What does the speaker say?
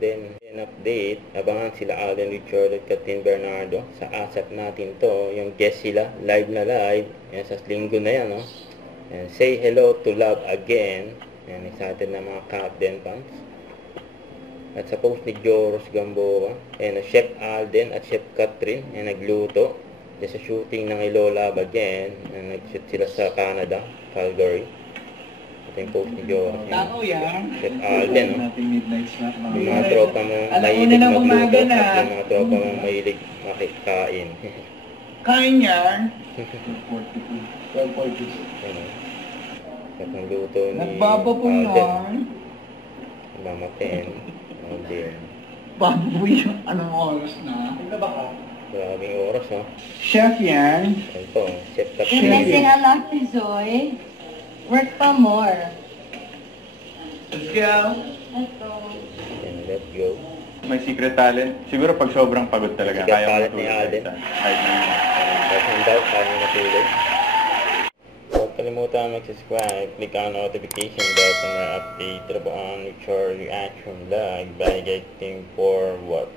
din. Update, abangan sila Alden Richard at Catherine Bernardo. Sa ASAP natin to, yung guest sila, live na live. Yan, sa linggo na yan, no? And say hello to love again. Yan, excited na mga Captain fans. At sa post ni Joros Gamboa, and Chef Alden at Chef Catherine, yan, nagluto. Yan, sa shooting ng Hello Love Again, yan, nag-shoot sila sa Canada, Calgary. Ito yung post ni Joros. Chef Alden, no? Yung mga tropa mo mahilig magluto at yung mga tropa mo mahilig makikain. Kain yan. 12:40. Ano? At ang luto ni Nagbababoy yan. Mamaten. Alden. Baboy yan. Anong oras na? Maraming oras, no? Chef yan. Ito, Chef You're missing Catherine. a lot, Zoe. Work pa more. Let's go. Let's go. And let's go. May secret talent. Siguro pag sobrang pagod talaga. Secret Kaya mo talent ni matulog Alden. sa isa. Kahit na Kahit ang daw, kaya nyo natulog. Huwag kalimutan mag-subscribe, click on notification bell para update po ang Richard Reaction Live by getting forward.